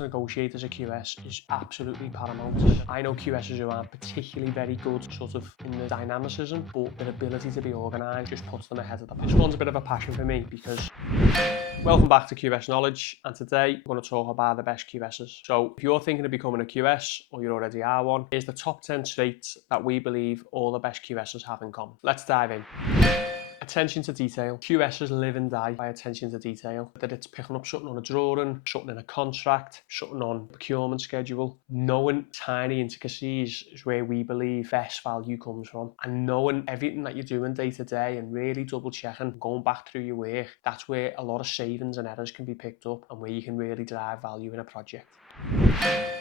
able to negotiate as a QS is absolutely paramount. I know QSs who aren't particularly very good sort of in the dynamicism, but their ability to be organised just puts them ahead of the pack. This one's a bit of a passion for me because welcome back to QS Knowledge, and today we're going to talk about the best QSs. So if you're thinking of becoming a QS or you already are one, here's the top 10 traits that we believe all the best QSs have in common. Let's dive in. Attention to detail. QSs live and die by attention to detail. Whether it's picking up something on a drawing, something in a contract, something on a procurement schedule, knowing tiny intricacies is where we believe best value comes from. And knowing everything that you're doing day to day and really double checking, going back through your work, that's where a lot of savings and errors can be picked up and where you can really drive value in a project.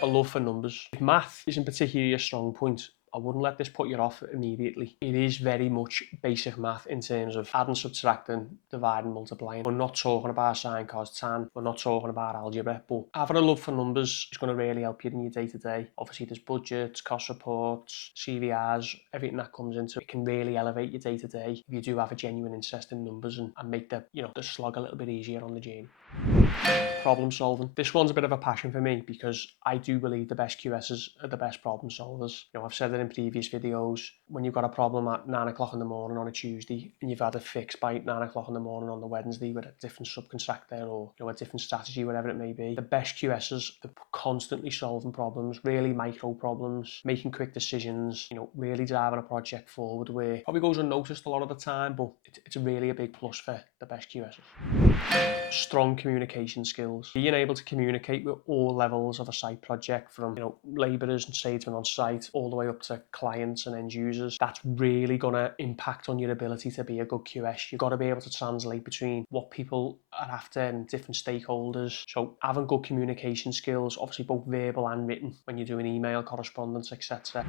A love for numbers. If math isn't particularly a strong point, I wouldn't let this put you off immediately. It is very much basic math in terms of adding, subtracting, dividing, multiplying. We're not talking about sine, cos, tan. We're not talking about algebra, but having a love for numbers is going to really help you in your day-to-day. Obviously, there's budgets, cost reports, CVRs, everything that comes into it. It can really elevate your day-to-day if you do have a genuine interest in numbers and make the slog a little bit easier on the journey. Problem solving. This one's a bit of a passion for me because I do believe the best QSs are the best problem solvers. I've said it in previous videos, when you've got a problem at 9 o'clock in the morning on a Tuesday and you've had it fixed by 9 o'clock in the morning on the Wednesday with a different subcontractor or a different strategy, whatever it may be, the best QSs are constantly solving problems, really micro problems, making quick decisions, really driving a project forward where it probably goes unnoticed a lot of the time, but it's really a big plus for the best QSs. Strong communication skills. Being able to communicate with all levels of a site project, from labourers and tradesmen on site all the way up to clients and end users, that's really going to impact on your ability to be a good QS. You've got to be able to translate between what people are after and different stakeholders. So having good communication skills, obviously both verbal and written, when you're doing email correspondence, etc.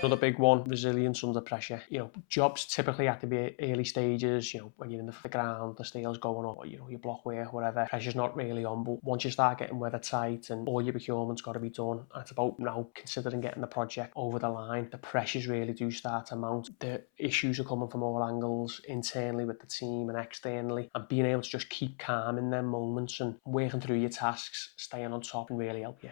Another big one, resilience under pressure. Jobs typically have to be early stages, when you're in the ground, the steel's going up, or your block work, whatever, pressure's not really on. But once you start getting weather tight and all your procurement's got to be done, and it's about now considering getting the project over the line, the pressures really do start to mount. The issues are coming from all angles, internally with the team and externally, and being able to just keep calm in them moments and working through your tasks, staying on top, can really help you.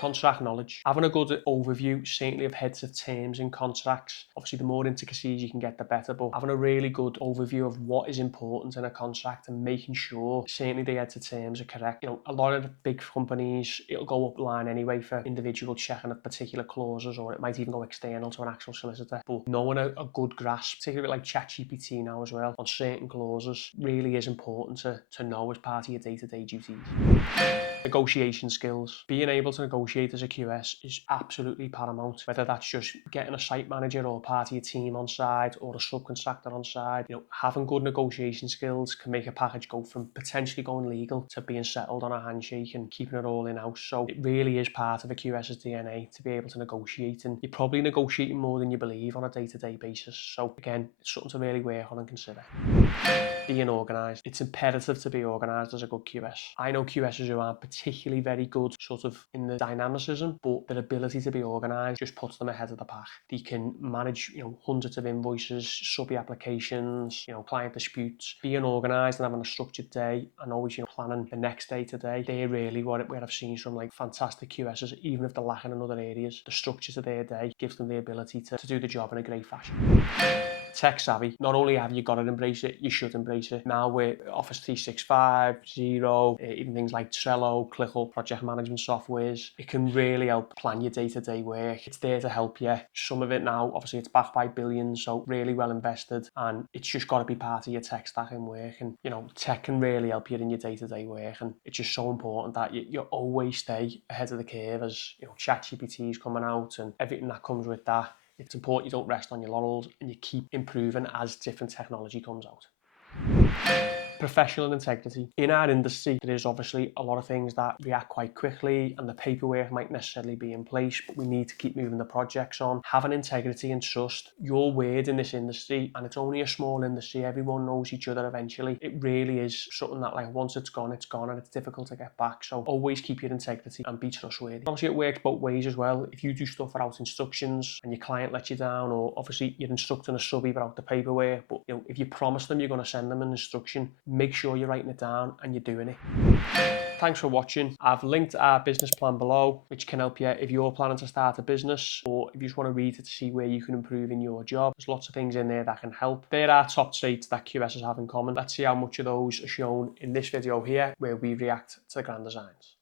Contract knowledge. Having a good overview, certainly of heads of terms in contracts. Obviously, the more intricacies you can get, the better, but having a really good overview of what is important in a contract and making sure certainly the heads of terms are correct. A lot of the big companies, it'll go up line anyway for individual checking of particular clauses, or it might even go external to an actual solicitor. But knowing a good grasp, particularly like ChatGPT now as well, on certain clauses really is important to know as part of your day-to-day duties. Negotiation skills. Being able to negotiate as a QS is absolutely paramount, whether that's just getting a site manager or part of your team on side or a subcontractor on side. Having good negotiation skills can make a package go from potentially going legal to being settled on a handshake and keeping it all in-house. So it really is part of a QS's DNA to be able to negotiate, and you're probably negotiating more than you believe on a day-to-day basis. So again, it's something to really work on and consider. Being organised. It's imperative to be organised as a good QS. I know QSs who aren't particularly very good sort of in the dynamicism, but their ability to be organised just puts them ahead of the pack. They can manage hundreds of invoices, sub-applications, client disputes. Being organised and having a structured day and always planning the next day to day, they're really where I've seen some fantastic QSs, even if they're lacking in other areas. The structure to their day gives them the ability to do the job in a great fashion. Tech savvy. Not only have you got to embrace it, you should embrace it. Now with Office 365, Xero, even things like Trello, ClickUp, project management softwares, it can really help plan your day-to-day work. It's there to help you. Some of it now, obviously it's backed by billions, so really well invested, and it's just got to be part of your tech stack and work. And tech can really help you in your day-to-day work, and it's just so important that you always stay ahead of the curve as ChatGPT is coming out and everything that comes with that. It's important you don't rest on your laurels and you keep improving as different technology comes out. Professional integrity. In our industry, there is obviously a lot of things that react quite quickly and the paperwork might necessarily be in place, but we need to keep moving the projects on. Having integrity and trust, your word in this industry, and it's only a small industry, everyone knows each other eventually. It really is something that once it's gone and it's difficult to get back. So always keep your integrity and be trustworthy. Obviously it works both ways as well. If you do stuff without instructions and your client lets you down, or obviously you're instructing a subby without the paperwork, but if you promise them you're going to send them an instruction, make sure you're writing it down and you're doing it. Thanks for watching. I've linked our business plan below, which can help you if you're planning to start a business or if you just want to read it to see where you can improve in your job. There's lots of things in there that can help. There are top traits that QSs have in common. Let's see how much of those are shown in this video here, where we react to the grand designs.